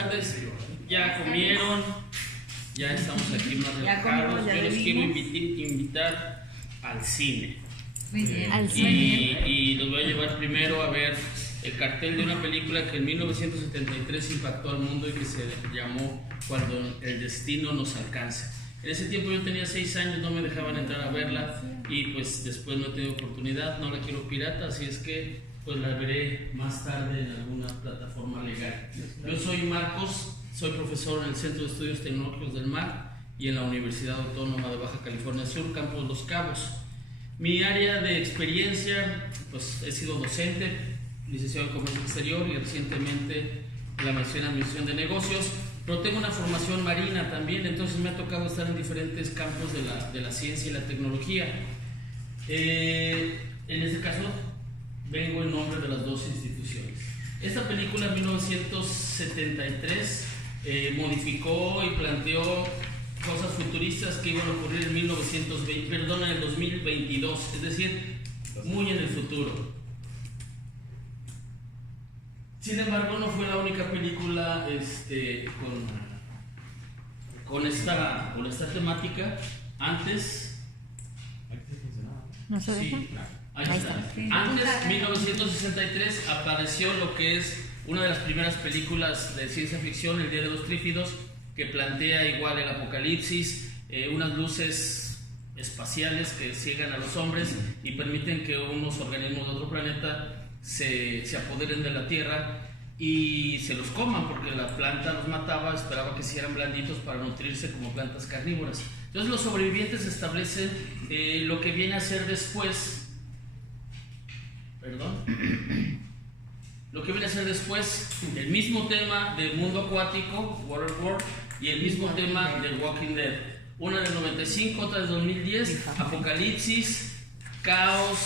Tardes, ya comieron, ya estamos aquí más relajados. Yo los quiero invitar al cine. Muy bien. Al cine. Y los voy a llevar primero a ver el cartel de una película que en 1973 impactó al mundo y que se llamó Cuando el destino nos alcanza. En ese tiempo yo tenía 6 años, no me dejaban entrar a verla y pues después no he tenido oportunidad, no la quiero pirata, así es que pues la veré más tarde en alguna plataforma legal. Yo soy Marcos, soy profesor en el Centro de Estudios Tecnológicos del Mar y en la Universidad Autónoma de Baja California Sur, Campus Los Cabos. Mi área de experiencia, pues he sido docente, licenciado en Comercio Exterior y recientemente la maestría en Administración de Negocios, pero tengo una formación marina también, entonces me ha tocado estar en diferentes campos de la ciencia y la tecnología. En este caso, vengo en nombre de las dos instituciones. Esta película en 1973 modificó y planteó cosas futuristas que iban a ocurrir en en el 2022, es decir, muy en el futuro. Sin embargo, no fue la única película con esta temática. Antes, ¿no se deja? sí, ahí está. Antes, 1963, apareció lo que es una de las primeras películas de ciencia ficción, El Día de los Trífidos, que plantea igual el apocalipsis, unas luces espaciales que ciegan a los hombres y permiten que unos organismos de otro planeta se apoderen de la Tierra y se los coman, porque la planta los mataba, esperaba que se hicieran blanditos para nutrirse como plantas carnívoras. Entonces los sobrevivientes establecen lo que viene a ser después, el mismo tema del mundo acuático, Waterworld, y el mismo tema del Walking Dead. Una del 95, otra del 2010, apocalipsis, caos,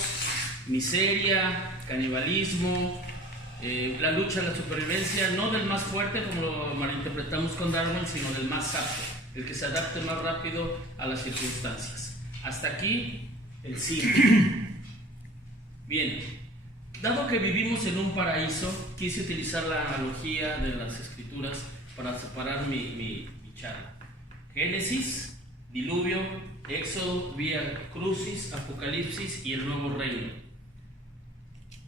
miseria, canibalismo, la lucha, la supervivencia, no del más fuerte como lo malinterpretamos con Darwin, sino del más apto, el que se adapte más rápido a las circunstancias. Hasta aquí el cine. Bien, dado que vivimos en un paraíso, quise utilizar la analogía de las escrituras para separar mi charla. Génesis, diluvio, Éxodo, Vía Crucis, Apocalipsis y el nuevo reino.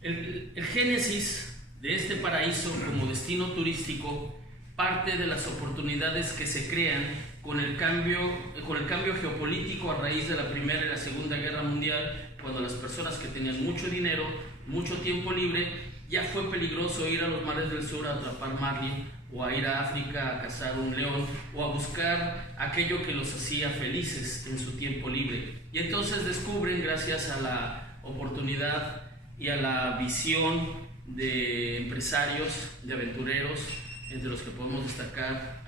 El Génesis de este paraíso como destino turístico parte de las oportunidades que se crean con el cambio geopolítico a raíz de la Primera y la Segunda Guerra Mundial, cuando las personas que tenían mucho dinero, mucho tiempo libre, ya fue peligroso ir a los mares del sur a atrapar marlin, o a ir a África a cazar un león, o a buscar aquello que los hacía felices en su tiempo libre. Y entonces descubren, gracias a la oportunidad y a la visión de empresarios, de aventureros, entre los que podemos destacar,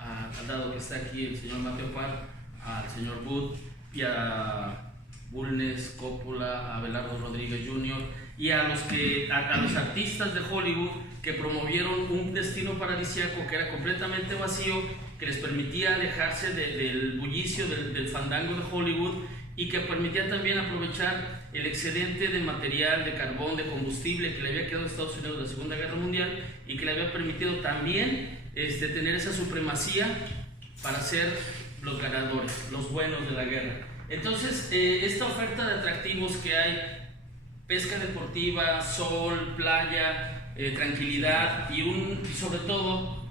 dado que está aquí el señor Mateo Parr, al señor Booth, y a Bulnes, Coppola, a Abelardo Rodríguez Jr., y a los artistas de Hollywood que promovieron un destino paradisíaco que era completamente vacío, que les permitía alejarse del bullicio, del fandango de Hollywood, y que permitía también aprovechar el excedente de material, de carbón, de combustible que le había quedado a Estados Unidos de la Segunda Guerra Mundial y que le había permitido también tener esa supremacía para ser los ganadores, los buenos de la guerra. Entonces, esta oferta de atractivos que hay, pesca deportiva, sol, playa, tranquilidad y sobre todo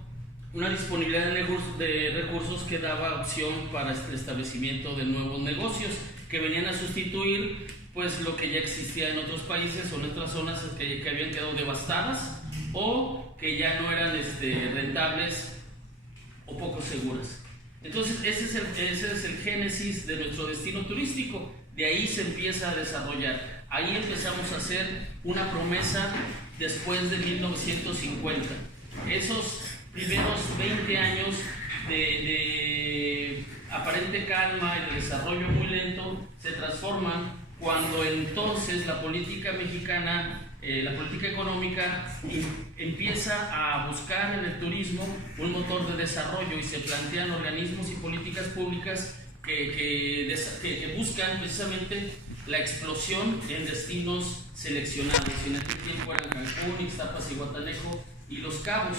una disponibilidad de recursos que daba opción para el establecimiento de nuevos negocios que venían a sustituir pues lo que ya existía en otros países o en otras zonas que habían quedado devastadas o que ya no eran rentables o poco seguras. Entonces ese es el génesis de nuestro destino turístico. De ahí se empieza a desarrollar. Ahí empezamos a hacer una promesa después de 1950. Esos primeros 20 años de aparente calma y de desarrollo muy lento se transforman cuando entonces la política mexicana, la política económica empieza a buscar en el turismo un motor de desarrollo y se plantean organismos y políticas públicas que buscan precisamente la explosión en destinos seleccionados. En este tiempo eran Cancún, Ixtapas y Guatanejo y Los Cabos.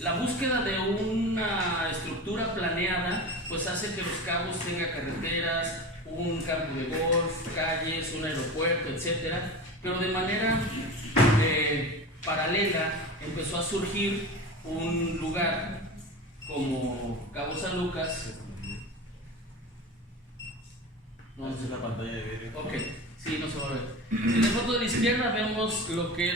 La búsqueda de una estructura planeada pues hace que Los Cabos tenga carreteras, un campo de golf, calles, un aeropuerto, etc. Pero de manera paralela empezó a surgir un lugar como Cabo San Lucas. No, esa es la pantalla de vidrio. Ok, sí, no se va a ver. En la foto de la izquierda vemos lo que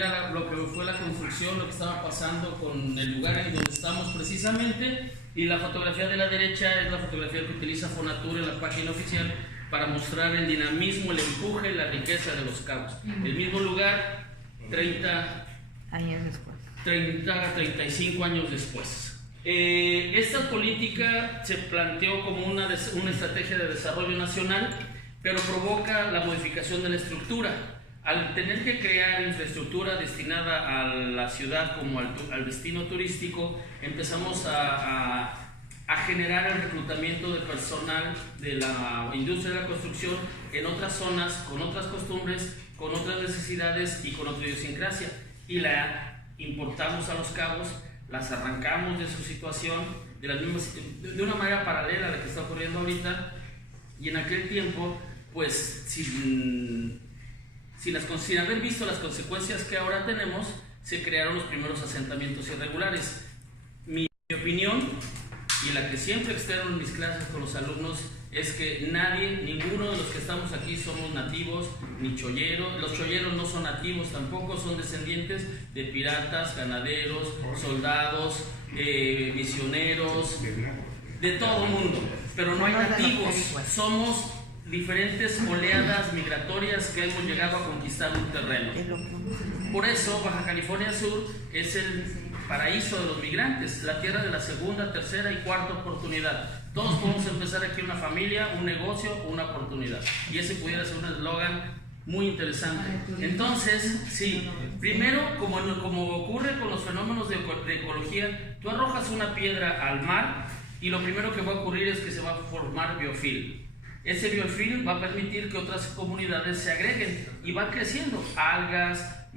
fue la construcción, lo que estaba pasando con el lugar en donde estamos precisamente, y la fotografía de la derecha es la fotografía que utiliza Fonatur en la página oficial para mostrar el dinamismo, el empuje, la riqueza de Los Cabos. El mismo lugar, 35 años después. Esta política se planteó como una estrategia de desarrollo nacional, pero provoca la modificación de la estructura. Al tener que crear infraestructura destinada a la ciudad como al destino turístico, empezamos a generar el reclutamiento de personal de la industria de la construcción en otras zonas, con otras costumbres, con otras necesidades y con otra idiosincrasia. Y la importamos a Los Cabos, las arrancamos de su situación de una manera paralela a la que está ocurriendo ahorita, y en aquel tiempo pues sin haber visto las consecuencias que ahora tenemos, se crearon los primeros asentamientos irregulares. Mi opinión, y la que siempre externo en mis clases con los alumnos, es que ninguno de los que estamos aquí somos nativos ni cholleros. Los cholleros no son nativos tampoco, son descendientes de piratas, ganaderos, soldados, misioneros, de todo el mundo, pero no hay nativos. Somos diferentes oleadas migratorias que hemos llegado a conquistar un terreno. Por eso Baja California Sur es el paraíso de los migrantes, la tierra de la segunda, tercera y cuarta oportunidad. Todos podemos empezar aquí una familia, un negocio, una oportunidad. Y ese pudiera ser un eslogan muy interesante. Entonces, sí, primero, como ocurre con los fenómenos de ecología, tú arrojas una piedra al mar y lo primero que va a ocurrir es que se va a formar biofilm. Ese biofilm va a permitir que otras comunidades se agreguen y van creciendo algas,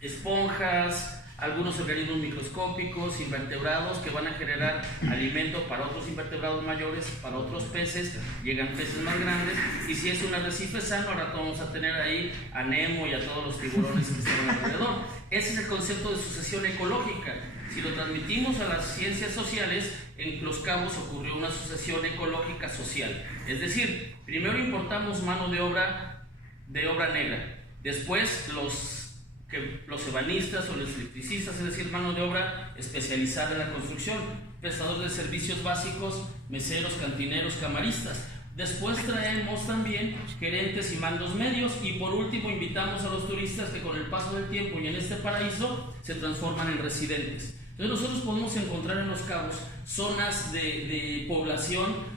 esponjas, algunos organismos microscópicos, invertebrados que van a generar alimento para otros invertebrados mayores, para otros peces, llegan peces más grandes, y si es un arrecife sano, al rato vamos a tener ahí a Nemo y a todos los tiburones que están alrededor. Ese es el concepto de sucesión ecológica. Si lo transmitimos a las ciencias sociales, en Los Cabos ocurrió una sucesión ecológica social. Es decir, primero importamos mano de obra negra, después los ebanistas o los electricistas, es decir, mano de obra especializada en la construcción, prestadores de servicios básicos, meseros, cantineros, camaristas. Después traemos también gerentes y mandos medios, y por último invitamos a los turistas que con el paso del tiempo y en este paraíso se transforman en residentes. Entonces nosotros podemos encontrar en Los Cabos zonas de población.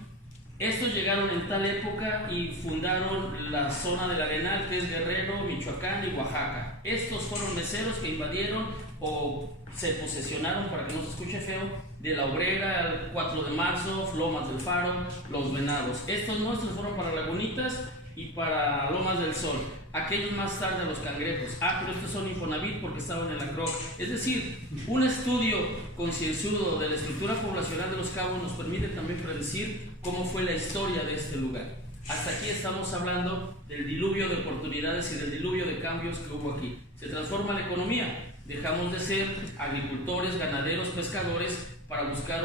Estos llegaron en tal época y fundaron la zona del Arenal, que es Guerrero, Michoacán y Oaxaca. Estos fueron meseros que invadieron o se posesionaron, para que no se escuche feo, de La Obrera, el 4 de marzo, Lomas del Faro, Los Venados. Estos nuestros fueron para Lagunitas y para Lomas del Sol. Aquellos más tarde Los Cangrejos. Pero estos son Infonavit porque estaban en la CROC. Es decir, un estudio concienzudo de la estructura poblacional de Los Cabos nos permite también predecir cómo fue la historia de este lugar. Hasta aquí estamos hablando del diluvio de oportunidades y del diluvio de cambios que hubo aquí. Se transforma la economía. Dejamos de ser agricultores, ganaderos, pescadores, para buscar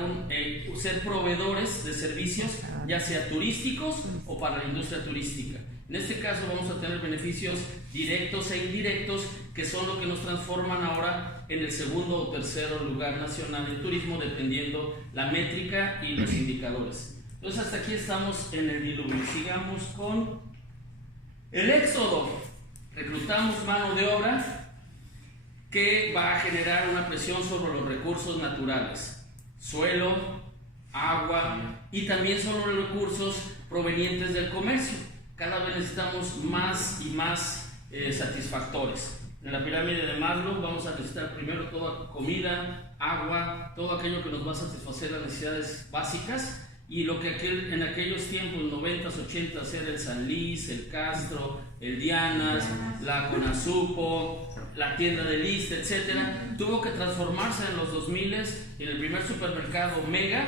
ser proveedores de servicios, ya sea turísticos o para la industria turística. En este caso vamos a tener beneficios directos e indirectos, que son lo que nos transforman ahora en el segundo o tercer lugar nacional en turismo, dependiendo la métrica y los indicadores. Entonces hasta aquí estamos en el diluvio. Sigamos con el éxodo. Reclutamos mano de obra que va a generar una presión sobre los recursos naturales, suelo, agua, y también sobre los recursos provenientes del comercio. Cada vez necesitamos más y más satisfactores. En la pirámide de Maslow vamos a necesitar primero toda comida, agua, todo aquello que nos va a satisfacer las necesidades básicas, y lo que en aquellos tiempos, 90s, 80s, era el San Luis, el Castro, el Dianas, la Conasupo, la tienda de Lista, etcétera, tuvo que transformarse en los 2000 en el primer supermercado Mega,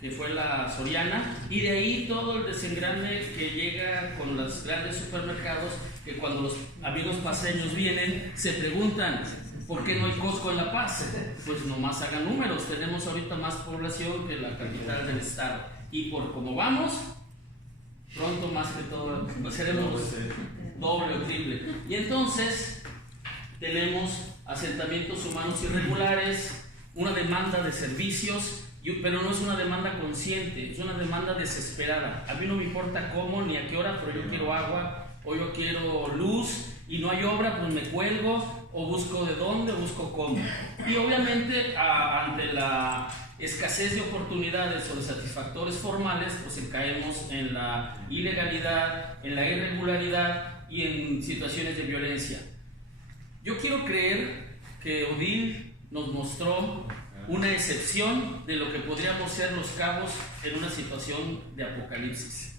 que fue la Soriana, y de ahí todo el desengrane que llega con los grandes supermercados, que cuando los amigos paseños vienen se preguntan ¿por qué no hay Costco en La Paz? Pues nomás hagan números, tenemos ahorita más población que la capital del estado, y por cómo vamos, pronto más que todo, pues seremos doble o triple. Y entonces tenemos asentamientos humanos irregulares, una demanda de servicios, pero no es una demanda consciente, es una demanda desesperada. A mí no me importa cómo ni a qué hora, pero yo quiero agua, o yo quiero luz, y no hay obra, pues me cuelgo, o busco de dónde, o busco cómo. Y obviamente ante la escasez de oportunidades o de satisfactores formales, pues caemos en la ilegalidad, en la irregularidad y en situaciones de violencia. Yo quiero creer que Odil nos mostró una excepción de lo que podríamos ser Los Cabos en una situación de apocalipsis.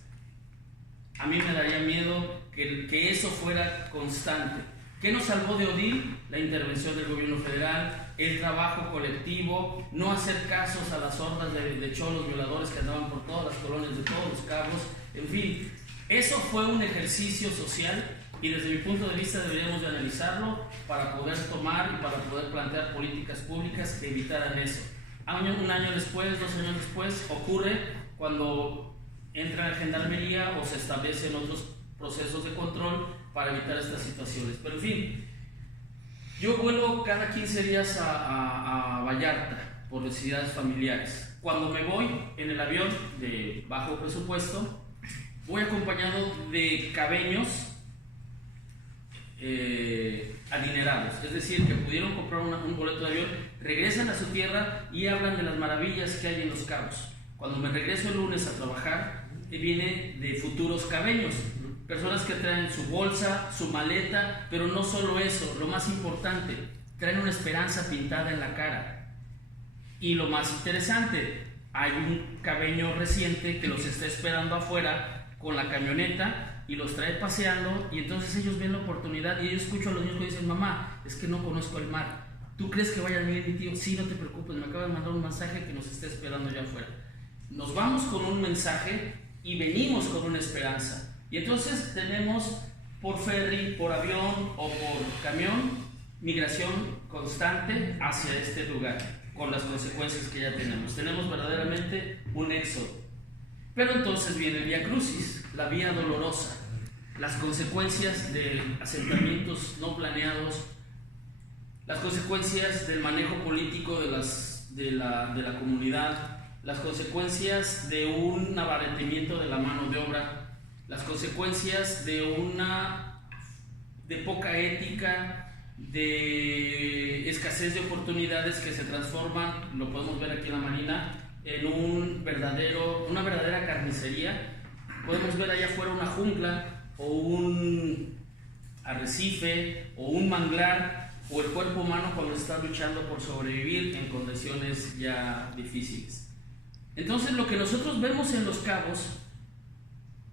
A mí me daría miedo que eso fuera constante. ¿Qué nos salvó de Odil? La intervención del gobierno federal, el trabajo colectivo, no hacer casos a las hordas de cholos violadores que andaban por todas las colonias de todos Los Cabos. En fin, eso fue un ejercicio social y desde mi punto de vista deberíamos de analizarlo para poder tomar y para poder plantear políticas públicas que evitaran eso. Un año después, 2 años después, ocurre cuando entra la gendarmería o se establecen otros procesos de control para evitar estas situaciones. Pero en fin, yo vuelo cada 15 días a Vallarta por necesidades familiares. Cuando me voy en el avión de bajo presupuesto, voy acompañado de cabeños adinerados, es decir, que pudieron comprar un boleto de avión, regresan a su tierra y hablan de las maravillas que hay en Los Cabos. Cuando me regreso el lunes a trabajar, viene de futuros cabeños, personas que traen su bolsa, su maleta, pero no solo eso, lo más importante, traen una esperanza pintada en la cara. Y lo más interesante, hay un cabeño reciente que los está esperando afuera con la camioneta y los trae paseando, y entonces ellos ven la oportunidad, y yo escucho a los niños que dicen: mamá, es que no conozco el mar, ¿tú crees que vaya a venir mi tío? Sí, no te preocupes, me acaba de mandar un mensaje que nos está esperando allá afuera. Nos vamos con un mensaje y venimos con una esperanza, y entonces tenemos por ferry, por avión o por camión, migración constante hacia este lugar, con las consecuencias que ya tenemos. Tenemos verdaderamente un éxodo. Pero entonces viene el Vía Crucis, la vía dolorosa, las consecuencias de asentamientos no planeados, las consecuencias del manejo político de la comunidad, las consecuencias de un abaratimiento de la mano de obra, las consecuencias de poca ética, de escasez de oportunidades que se transforman, lo podemos ver aquí en la Marina, en una verdadera carnicería. Podemos ver allá afuera una jungla o un arrecife o un manglar, o el cuerpo humano cuando está luchando por sobrevivir en condiciones ya difíciles. Entonces lo que nosotros vemos en Los Cabos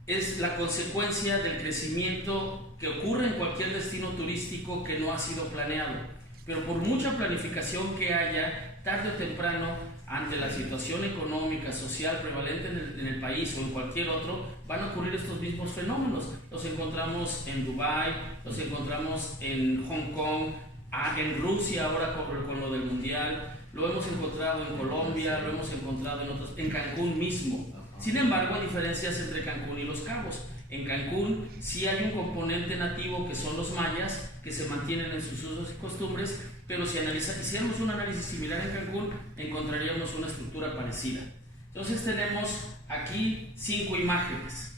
es la consecuencia del crecimiento que ocurre en cualquier destino turístico que no ha sido planeado, pero por mucha planificación que haya, tarde o temprano, ante la situación económica, social prevalente en el país o en cualquier otro, van a ocurrir estos mismos fenómenos. Los encontramos en Dubái, los encontramos en Hong Kong, en Rusia ahora con lo del Mundial, lo hemos encontrado en Colombia, lo hemos encontrado en Cancún mismo. Sin embargo, hay diferencias entre Cancún y Los Cabos. En Cancún sí hay un componente nativo que son los mayas, que se mantienen en sus usos y costumbres, pero si hiciéramos un análisis similar en Cancún, encontraríamos una estructura parecida. Entonces tenemos aquí 5 imágenes.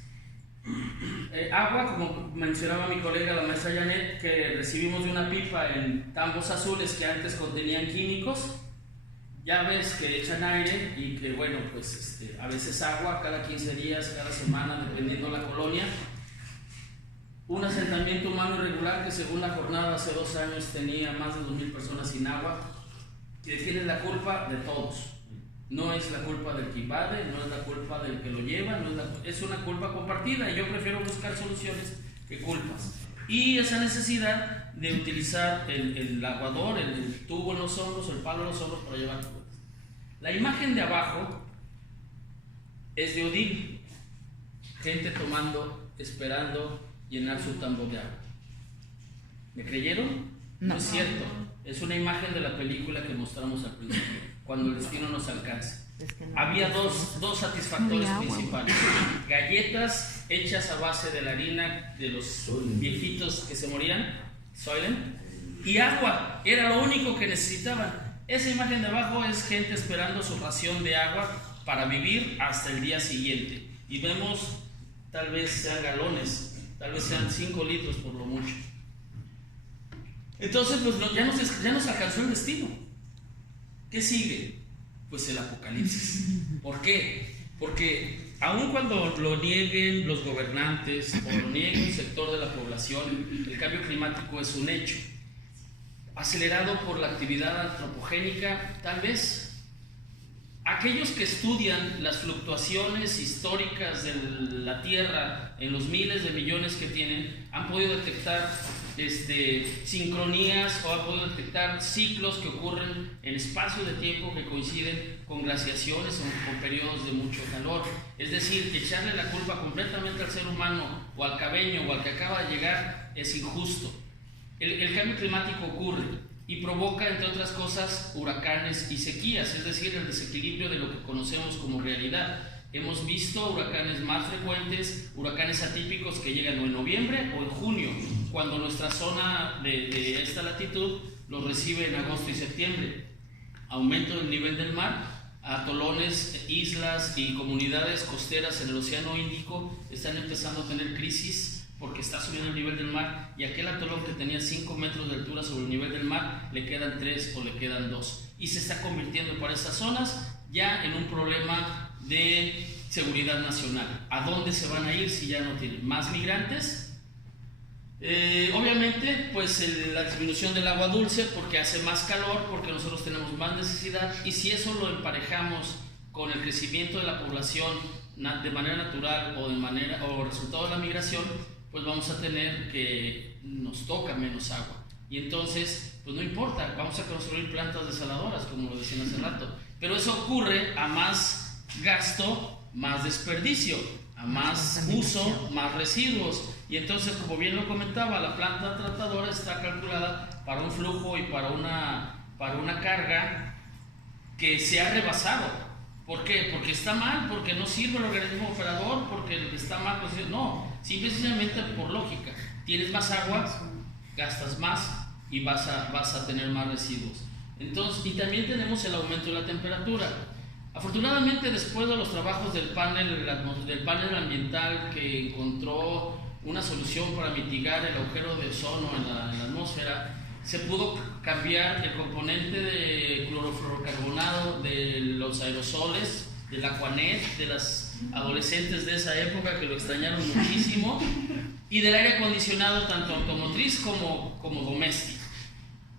Agua, como mencionaba mi colega la maestra Janet, que recibimos de una pipa en tambos azules que antes contenían químicos, llaves que echan aire y que, bueno, pues a veces agua cada 15 días, cada semana, dependiendo la colonia. Un asentamiento humano irregular que según la jornada hace 2 años tenía más de 2,000 personas sin agua. ¿Y de quién es la culpa? De todos. No es la culpa del que invade, no es la culpa del que lo lleva, es una culpa compartida, y yo prefiero buscar soluciones que culpas. Y esa necesidad de utilizar el aguador, el tubo en los hombros, el palo en los hombros para llevar cubetas. La imagen de abajo es de Odín, gente tomando, esperando llenar su tambor de agua. ¿Me creyeron? No es cierto. Es una imagen de la película que mostramos al principio, cuando el destino nos alcanza. Había dos satisfactores principales: galletas hechas a base de la harina de los viejitos que se morían, Soylent, y agua. Era lo único que necesitaban. Esa imagen de abajo es gente esperando su ración de agua para vivir hasta el día siguiente. Y vemos, tal vez sean galones, tal vez sean 5 litros por lo mucho. Entonces, pues ya nos alcanzó el destino. ¿Qué sigue? Pues el apocalipsis. ¿Por qué? Porque aun cuando lo nieguen los gobernantes o lo niegue un sector de la población, el cambio climático es un hecho. Acelerado por la actividad antropogénica, tal vez. Aquellos que estudian las fluctuaciones históricas de la Tierra en los miles de millones que tienen, han podido detectar sincronías, o han podido detectar ciclos que ocurren en espacio de tiempo que coinciden con glaciaciones o con periodos de mucho calor. Es decir, echarle la culpa completamente al ser humano o al cabeño o al que acaba de llegar es injusto. El cambio climático ocurre y provoca, entre otras cosas, huracanes y sequías, es decir, el desequilibrio de lo que conocemos como realidad. Hemos visto huracanes más frecuentes, huracanes atípicos que llegan o en noviembre o en junio, cuando nuestra zona de esta latitud los recibe en agosto y septiembre. Aumento del nivel del mar, atolones, islas y comunidades costeras en el Océano Índico están empezando a tener crisis porque está subiendo el nivel del mar, y aquel atolón que tenía 5 metros de altura sobre el nivel del mar, le quedan 3 o le quedan 2, y se está convirtiendo para esas zonas ya en un problema de seguridad nacional. ¿A dónde se van a ir si ya no tienen más migrantes? Obviamente, pues la disminución del agua dulce, porque hace más calor, porque nosotros tenemos más necesidad, y si eso lo emparejamos con el crecimiento de la población de manera natural o resultado de la migración, pues vamos a tener que nos toca menos agua, y entonces pues no importa, vamos a construir plantas desaladoras, como lo decían hace rato, pero eso ocurre a más gasto, más desperdicio, a más uso, más residuos, y entonces, como bien lo comentaba, la planta tratadora está calculada para un flujo y para una carga que se ha rebasado. ¿Por qué? Porque está mal, porque no sirve el organismo operador, porque está mal, pues no, simplemente por lógica. Tienes más agua, gastas más y vas a tener más residuos. Entonces, y también tenemos el aumento de la temperatura. Afortunadamente, después de los trabajos del panel ambiental, que encontró una solución para mitigar el agujero de ozono en la atmósfera, se pudo cambiar el componente de clorofluorocarbonato de los aerosoles, del Aquanet, de las adolescentes de esa época que lo extrañaron muchísimo, y del aire acondicionado tanto automotriz como doméstico.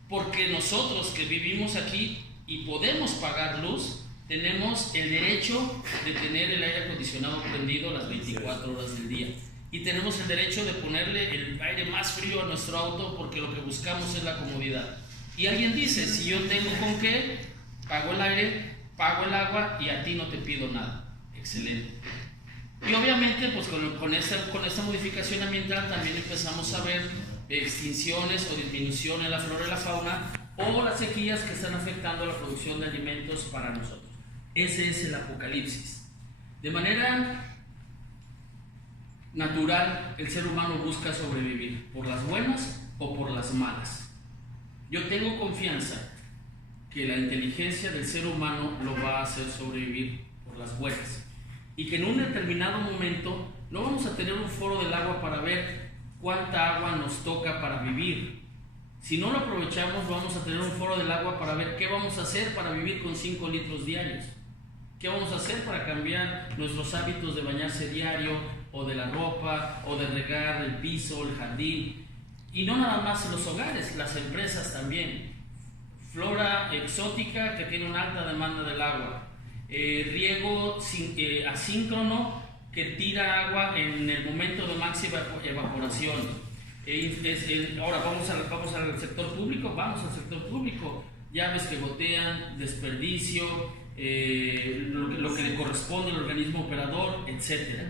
Porque nosotros que vivimos aquí y podemos pagar luz, tenemos el derecho de tener el aire acondicionado prendido las 24 horas del día. Y tenemos el derecho de ponerle el aire más frío a nuestro auto, porque lo que buscamos es la comodidad. Y alguien dice, si yo tengo con qué, pago el aire, pago el agua y a ti no te pido nada. Excelente. Y obviamente, pues con esta modificación ambiental también empezamos a ver extinciones o disminución en la flora y la fauna, o las sequías que están afectando la producción de alimentos para nosotros. Ese es el apocalipsis. De manera natural, el ser humano busca sobrevivir, por las buenas o por las malas. Yo tengo confianza que la inteligencia del ser humano lo va a hacer sobrevivir por las buenas, y que en un determinado momento no vamos a tener un foro del agua para ver cuánta agua nos toca para vivir. Si no lo aprovechamos, vamos a tener un foro del agua para ver qué vamos a hacer para vivir con 5 litros diarios, qué vamos a hacer para cambiar nuestros hábitos de bañarse diario, o de la ropa, o de regar el piso, el jardín. Y no nada más en los hogares, las empresas también. Flora exótica que tiene una alta demanda del agua. riego asíncrono que tira agua en el momento de máxima evaporación. Ahora vamos al sector público, llaves que gotean, desperdicio, lo que le corresponde al organismo operador, etc.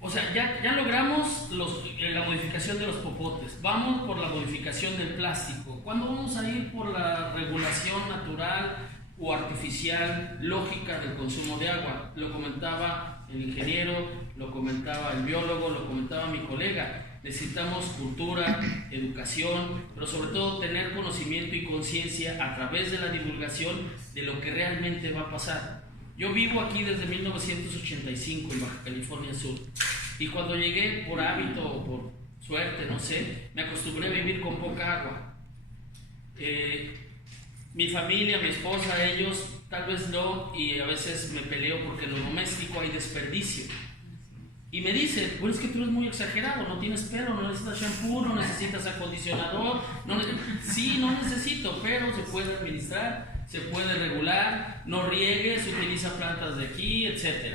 O sea, ya logramos la modificación de los popotes, vamos por la modificación del plástico. ¿Cuándo vamos a ir por la regulación natural o artificial, lógica del consumo de agua? Lo comentaba el ingeniero, lo comentaba el biólogo, lo comentaba mi colega. Necesitamos cultura, educación, pero sobre todo tener conocimiento y conciencia a través de la divulgación de lo que realmente va a pasar. Yo vivo aquí desde 1985 en Baja California Sur, y cuando llegué por hábito o por suerte, no sé, me acostumbré a vivir con poca agua. Mi familia, mi esposa, ellos tal vez no, y a veces me peleo porque en lo doméstico hay desperdicio. Y me dicen, bueno, es que tú eres muy exagerado, no tienes pelo, no necesitas shampoo, no necesitas acondicionador. Sí, no necesito, pero se puede administrar, se puede regular, no riegues, utiliza plantas de aquí, etc.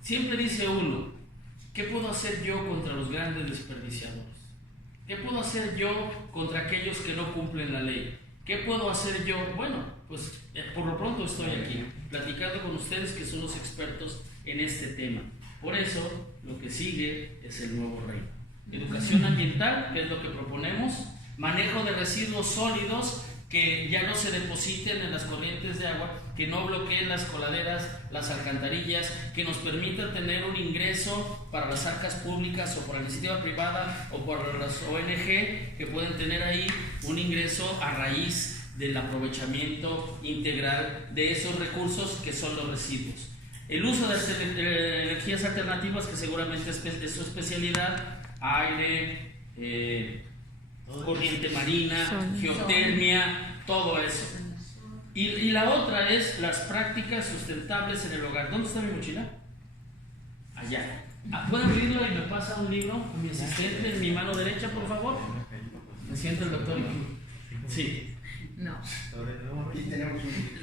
Siempre dice uno, ¿qué puedo hacer yo contra los grandes desperdiciadores? ¿Qué puedo hacer yo contra aquellos que no cumplen la ley? ¿Qué puedo hacer yo? Bueno, pues por lo pronto estoy aquí, platicando con ustedes que son los expertos en este tema. Por eso, lo que sigue es el nuevo reino. Educación ambiental, que es lo que proponemos, manejo de residuos sólidos que ya no se depositen en las corrientes de agua, que no bloqueen las coladeras, las alcantarillas, que nos permita tener un ingreso para las arcas públicas o por la iniciativa privada o por las ONG que pueden tener ahí un ingreso a raíz del aprovechamiento integral de esos recursos que son los residuos. El uso de energías alternativas, que seguramente es su especialidad, aire, corriente marina, geotermia, todo eso. Y la otra es las prácticas sustentables en el hogar. ¿Dónde está mi mochila? Allá. ¿Puede abrirlo y me pasa un libro con mi asistente en mi mano derecha, por favor? ¿Me siente el doctor? Sí. No.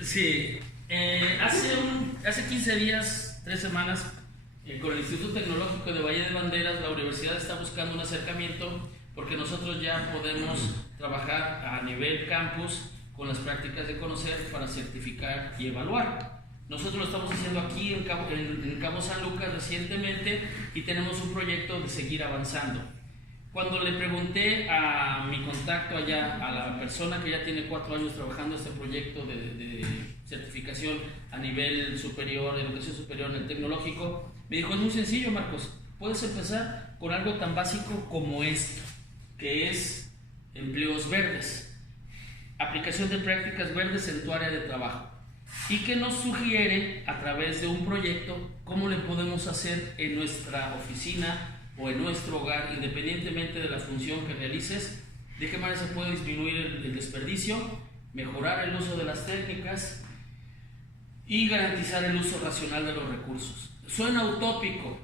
Sí. Hace 15 días, 3 semanas, con el Instituto Tecnológico de Valle de Banderas, la universidad está buscando un acercamiento porque nosotros ya podemos trabajar a nivel campus con las prácticas de conocer para certificar y evaluar. Nosotros lo estamos haciendo aquí en Cabo San Lucas recientemente y tenemos un proyecto de seguir avanzando. Cuando le pregunté a mi contacto allá, a la persona que ya tiene 4 años trabajando este proyecto de certificación a nivel superior, educación superior en el tecnológico, me dijo, es muy sencillo, Marcos, puedes empezar con algo tan básico como esto, que es empleos verdes, aplicación de prácticas verdes en tu área de trabajo, y que nos sugiere a través de un proyecto cómo le podemos hacer en nuestra oficina o en nuestro hogar, independientemente de la función que realices, de qué manera se puede disminuir el desperdicio, mejorar el uso de las técnicas y garantizar el uso racional de los recursos. Suena utópico,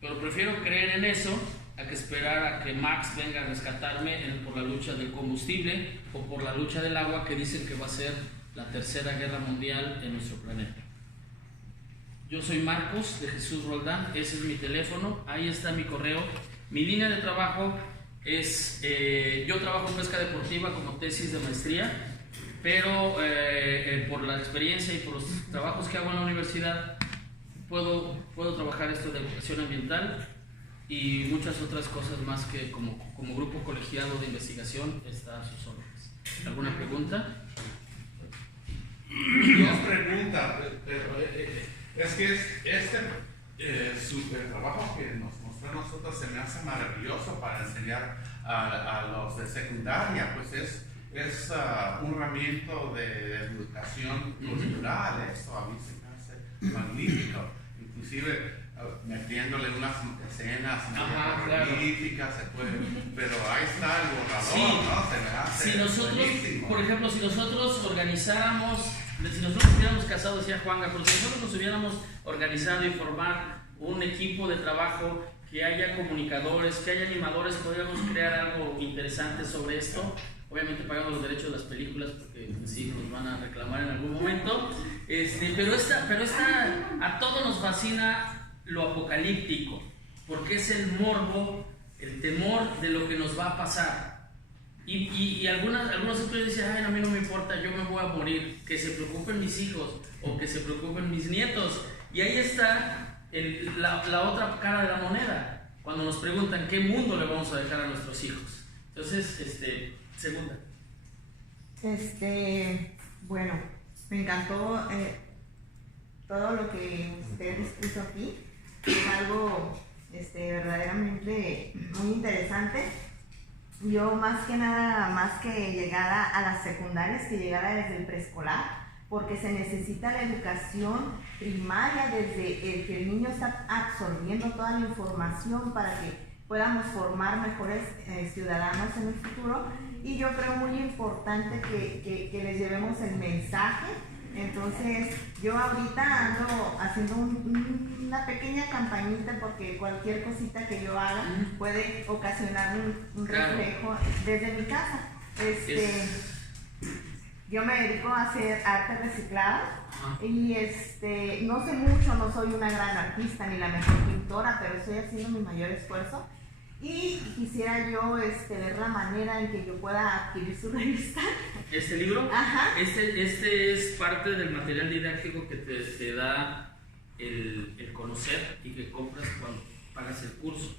pero prefiero creer en eso a que esperar a que Max venga a rescatarme por la lucha del combustible o por la lucha del agua, que dicen que va a ser la tercera guerra mundial en nuestro planeta. Yo soy Marcos de Jesús Roldán, ese es mi teléfono, ahí está mi correo. Mi línea de trabajo es, yo trabajo en pesca deportiva como tesis de maestría, pero por la experiencia y por los trabajos que hago en la universidad, puedo trabajar esto de educación ambiental y muchas otras cosas más que como grupo colegiado de investigación está a sus órdenes. ¿Alguna pregunta? Dos preguntas. Es que el trabajo que nos mostró a nosotros se me hace maravilloso para enseñar a los de secundaria, pues es un herramienta de educación cultural. Eso a mí se me hace magnífico, inclusive metiéndole unas escenas magníficas, se puede, pero ahí está el borrador, sí, ¿no? Se me hace si nosotros, buenísimo. por ejemplo, si nosotros organizáramos, si nosotros hubiéramos casado, decía Juanga, pero si nosotros nos hubiéramos organizado y formar un equipo de trabajo, que haya comunicadores, que haya animadores, podríamos crear algo interesante sobre esto. obviamente pagando los derechos de las películas porque pues, sí, nos van a reclamar en algún momento, pero esta a todos nos fascina lo apocalíptico, porque es el morbo, el temor de lo que nos va a pasar. Y algunos estudios dicen, ay, a mí no me importa, yo me voy a morir, que se preocupen mis hijos o que se preocupen mis nietos. Y ahí está la otra cara de la moneda, cuando nos preguntan qué mundo le vamos a dejar a nuestros hijos. Entonces, segunda. Bueno, me encantó todo lo que usted dispuso aquí. Es algo verdaderamente muy interesante. Yo más que nada, más que llegar a las secundarias, que llegara desde el preescolar, porque se necesita la educación primaria desde el que el niño está absorbiendo toda la información para que podamos formar mejores ciudadanos en el futuro. Y yo creo muy importante que les llevemos el mensaje. Entonces yo ahorita ando haciendo una pequeña campañita, porque cualquier cosita que yo haga puede ocasionar un reflejo desde mi casa. Yo me dedico a hacer arte reciclado y no sé mucho, no soy una gran artista ni la mejor pintora, pero estoy haciendo mi mayor esfuerzo. Y quisiera yo ver la manera en que yo pueda adquirir su revista. ¿Este libro? Ajá. Este es parte del material didáctico que te da el conocer y que compras cuando pagas el curso.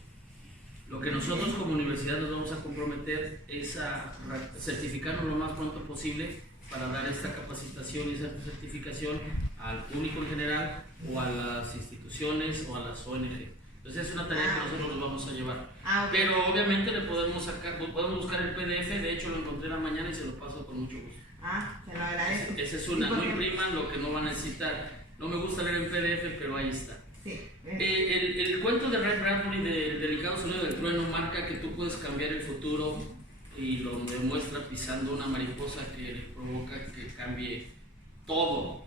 Lo que nosotros como universidad nos vamos a comprometer es a certificarnos lo más pronto posible para dar esta capacitación y esta certificación al público en general o a las instituciones o a las ONG. Entonces es una tarea que nosotros nos vamos a llevar. Okay. Pero obviamente le podemos buscar el PDF, de hecho lo encontré la mañana y se lo paso con mucho gusto. Se lo agradezco. Esa es una, no impriman lo que no van a necesitar. No me gusta leer en PDF, pero ahí está. Sí. El cuento de Ray Bradbury del delicado sonido del trueno marca que tú puedes cambiar el futuro y lo demuestra pisando una mariposa que provoca que cambie todo.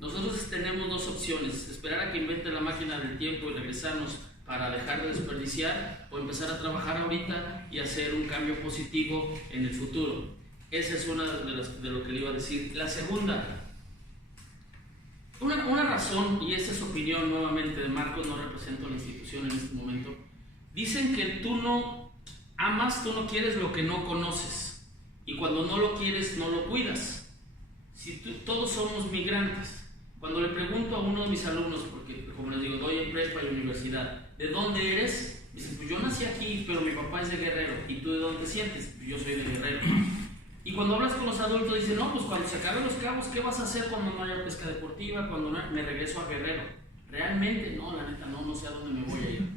Nosotros tenemos dos opciones: esperar a que invente la máquina del tiempo y regresarnos para dejar de desperdiciar, o empezar a trabajar ahorita y hacer un cambio positivo en el futuro. Esa es una de lo que le iba a decir. La segunda, una razón, y esa es opinión nuevamente de Marcos, no represento a la institución en este momento. Dicen que tú no amas, tú no quieres lo que no conoces, y cuando no lo quieres no lo cuidas. Todos somos migrantes. Cuando le pregunto a uno de mis alumnos, porque como les digo, doy en prepa y universidad, ¿de dónde eres? Me dicen, pues yo nací aquí, pero mi papá es de Guerrero. ¿Y tú de dónde te sientes? Pues yo soy de Guerrero. Y cuando hablas con los adultos dicen, no, pues cuando se acaben los cabos, ¿qué vas a hacer cuando no haya pesca deportiva? Cuando no, me regreso a Guerrero. Realmente, no, la neta, no sé a dónde me voy a ir.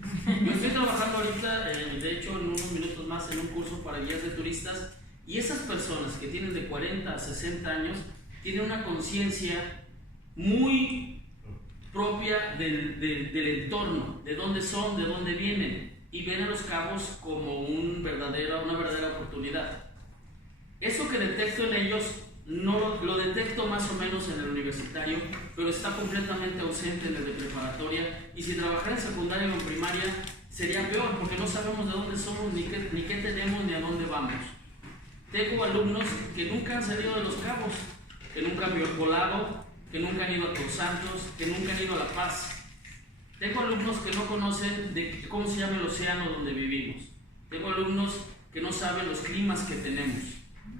Yo estoy trabajando ahorita, de hecho, en unos minutos más, en un curso para guías de turistas, y esas personas que tienen de 40 a 60 años tienen una conciencia muy propia del entorno, de dónde son, de dónde vienen, y ven a los cabos como una verdadera oportunidad. Eso que detecto en ellos, no lo detecto más o menos en el universitario, pero está completamente ausente en el de preparatoria, y si trabajara en secundaria o en primaria sería peor, porque no sabemos de dónde somos, ni qué tenemos, ni a dónde vamos. Tengo alumnos que nunca han salido de los cabos, que nunca han volado, que nunca han ido a Todos Santos, que nunca han ido a La Paz. Tengo alumnos que no conocen de cómo se llama el océano donde vivimos. Tengo alumnos que no saben los climas que tenemos.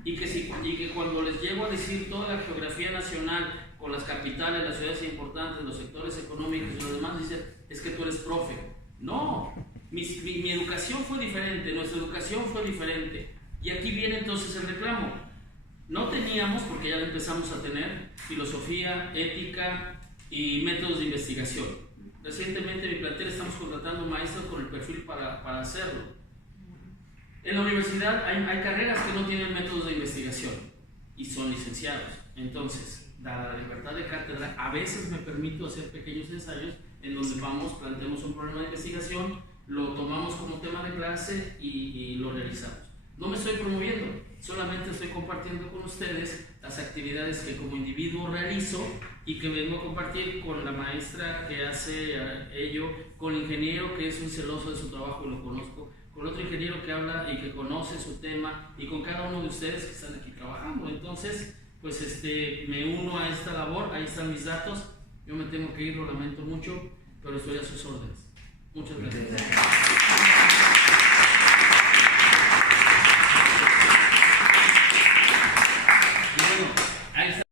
Y que cuando les llego a decir toda la geografía nacional, con las capitales, las ciudades importantes, los sectores económicos y los demás, dicen, es que tú eres profe. No, mi educación fue diferente, nuestra educación fue diferente. Y aquí viene entonces el reclamo. No teníamos, porque ya lo empezamos a tener, filosofía, ética y métodos de investigación. Recientemente en mi plantel estamos contratando maestros con el perfil para hacerlo. En la universidad hay carreras que no tienen métodos de investigación y son licenciados. Entonces, dada la libertad de cátedra, a veces me permito hacer pequeños ensayos en donde planteamos un problema de investigación, lo tomamos como tema de clase y lo realizamos. No me estoy promoviendo, solamente estoy compartiendo con ustedes las actividades que como individuo realizo y que vengo a compartir con la maestra que hace ello, con el ingeniero que es un celoso de su trabajo y lo conozco, con otro ingeniero que habla y que conoce su tema, y con cada uno de ustedes que están aquí trabajando. Entonces, pues me uno a esta labor. Ahí están mis datos. Yo me tengo que ir, lo lamento mucho, pero estoy a sus órdenes. Muchas gracias.